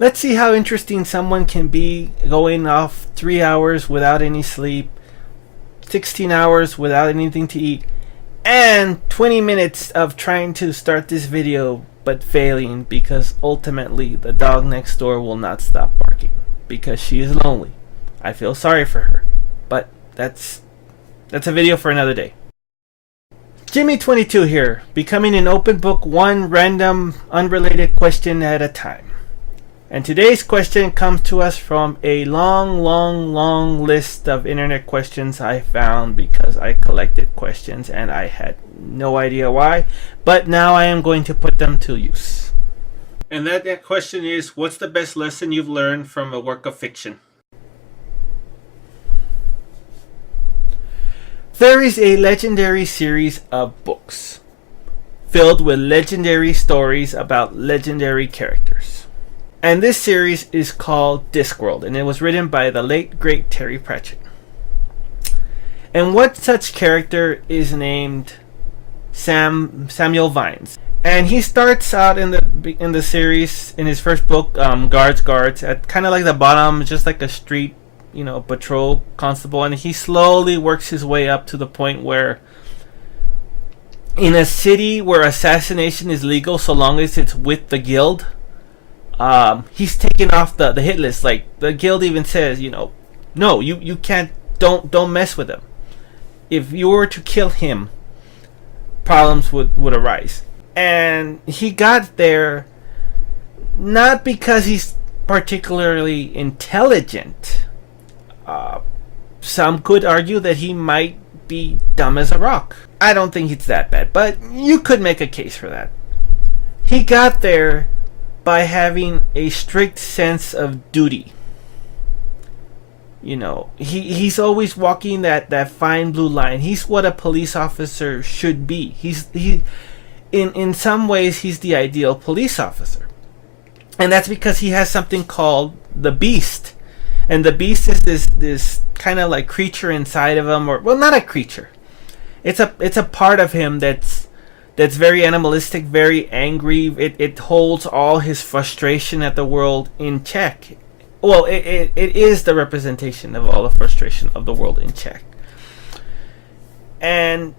Let's see how interesting someone can be going off 3 hours without any sleep, 16 hours without anything to eat, and 20 minutes of trying to start this video but failing because ultimately the dog next door will not stop barking because she is lonely. I feel sorry for her, but that's a video for another day. Jimmy22 here, becoming an open book, one random unrelated question at a time. And today's question comes to us from a long list of internet questions I found because I collected questions and I had no idea why, but now I am going to put them to use. And that question is, what's the best lesson you've learned from a work of fiction? There is a legendary series of books filled with legendary stories about legendary characters. And this series is called Discworld, and it was written by the late great Terry Pratchett. And what such character is named Samuel Vimes. And he starts out in the series in his first book, Guards, at kind of like the bottom, just like a street, patrol constable, and he slowly works his way up to the point where in a city where assassination is legal so long as it's with the guild, he's taken off the hit list. Like the guild even says, no, you can't, don't mess with him. If you were to kill him, problems would arise. And he got there not because he's particularly intelligent. Some could argue that he might be dumb as a rock. I don't think it's that bad, but you could make a case for that. He got there by having a strict sense of duty. He's always walking that fine blue line. He's what a police officer should be. In some ways he's the ideal police officer. And that's because he has something called the Beast. And the Beast is this kind of like creature inside of him, or well, not a creature. It's a part of him that's very animalistic, very angry. It holds all his frustration at the world in check. Well, it is the representation of all the frustration of the world in check. And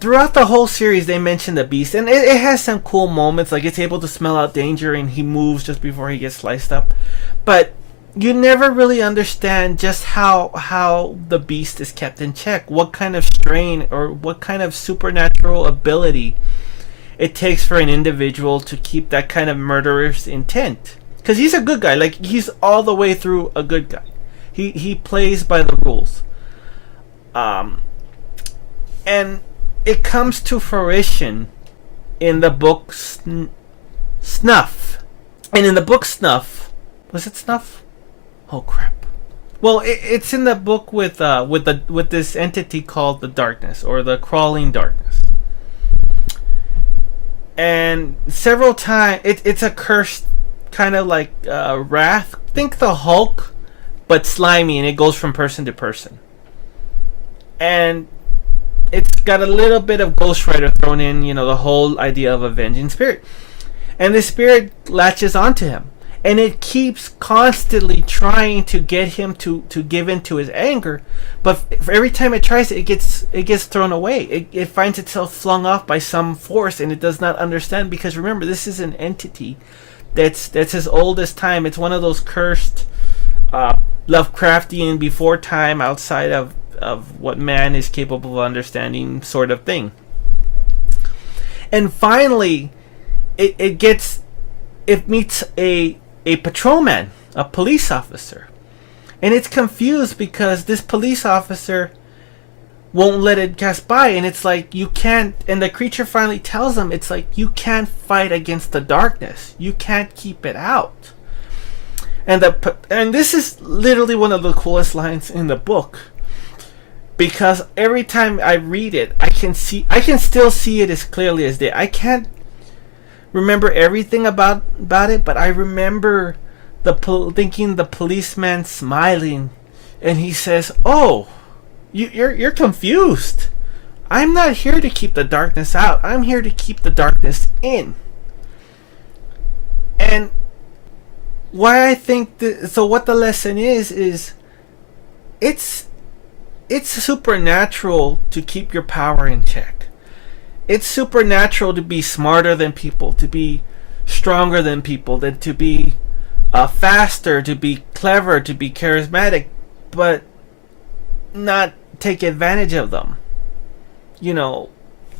throughout the whole series, they mention the Beast, and it has some cool moments, like it's able to smell out danger and he moves just before he gets sliced up. But you never really understand just how the Beast is kept in check, what kind of strain or what kind of supernatural ability it takes for an individual to keep that kind of murderous intent. Because he's a good guy, like he's all the way through a good guy. He plays by the rules. And it comes to fruition in the book Snuff. And in the book Snuff, was it Snuff? Oh crap! Well, it's in the book with this entity called the Darkness, or the Crawling Darkness. And several times, it's a cursed kind of like wrath. Think the Hulk, but slimy, and it goes from person to person. And it's got a little bit of Ghost Rider thrown in, the whole idea of avenging spirit. And the spirit latches onto him. And it keeps constantly trying to get him to give in to his anger, but every time it tries, it gets thrown away. It finds itself flung off by some force, and it does not understand. Because remember, this is an entity that's as old as time. It's one of those cursed, Lovecraftian before time, outside of what man is capable of understanding, sort of thing. And finally, it meets a patrolman, a police officer. And it's confused because this police officer won't let it pass by. And it's like, you can't, and the creature finally tells him, it's like, you can't fight against the darkness. You can't keep it out. And this is literally one of the coolest lines in the book. Because every time I read it, I can still see it as clearly as day. I can't remember everything about it, but I remember thinking the policeman smiling, and he says, "Oh, you're confused. I'm not here to keep the darkness out. I'm here to keep the darkness in." And why I think so what the lesson is it's supernatural to keep your power in check. It's supernatural to be smarter than people, to be stronger than people, than to be faster, to be clever, to be charismatic, but not take advantage of them. You know,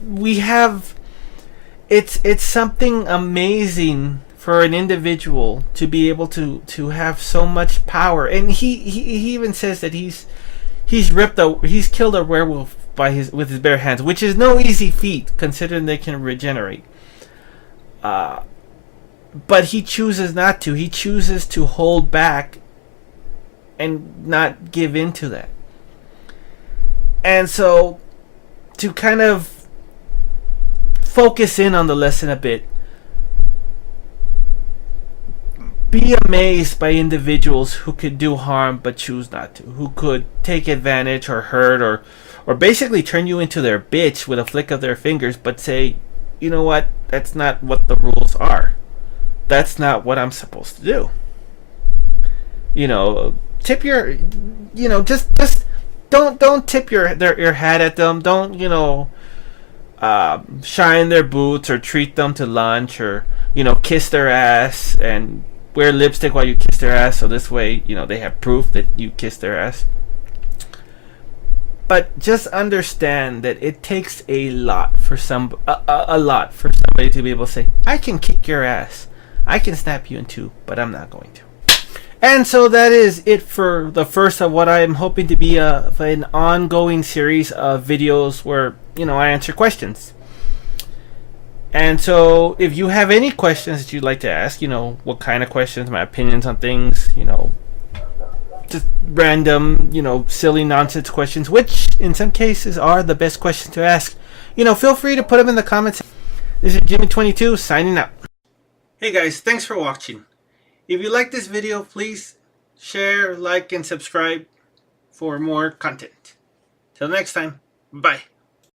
we have it's something amazing for an individual to be able to have so much power. And he even says that he's killed a werewolf with his bare hands, which is no easy feat considering they can regenerate. But he chooses not to. He chooses to hold back and not give in to that. And so, to kind of focus in on the lesson a bit, be amazed by individuals who could do harm but choose not to, who could take advantage or hurt or basically turn you into their bitch with a flick of their fingers, but say, you know what, that's not what the rules are. That's not what I'm supposed to do. You know, tip your, you know, just don't tip your hat at them. Don't, you know, shine their boots or treat them to lunch or, you know, kiss their ass and wear lipstick while you kiss their ass, so this way, you know, they have proof that you kissed their ass. But just understand that it takes a lot for somebody to be able to say, I can kick your ass, I can snap you in two, but I'm not going to. And so that is it for the first of what I am hoping to be an ongoing series of videos where, you know, I answer questions. And so if you have any questions that you'd like to ask, you know, what kind of questions, my opinions on things, you know, just random, you know, silly nonsense questions, which in some cases are the best questions to ask, you know, feel free to put them in the comments. This is Jimmy22 signing out. Hey guys, thanks for watching. If you like this video, please share, like, and subscribe for more content. Till next time, bye.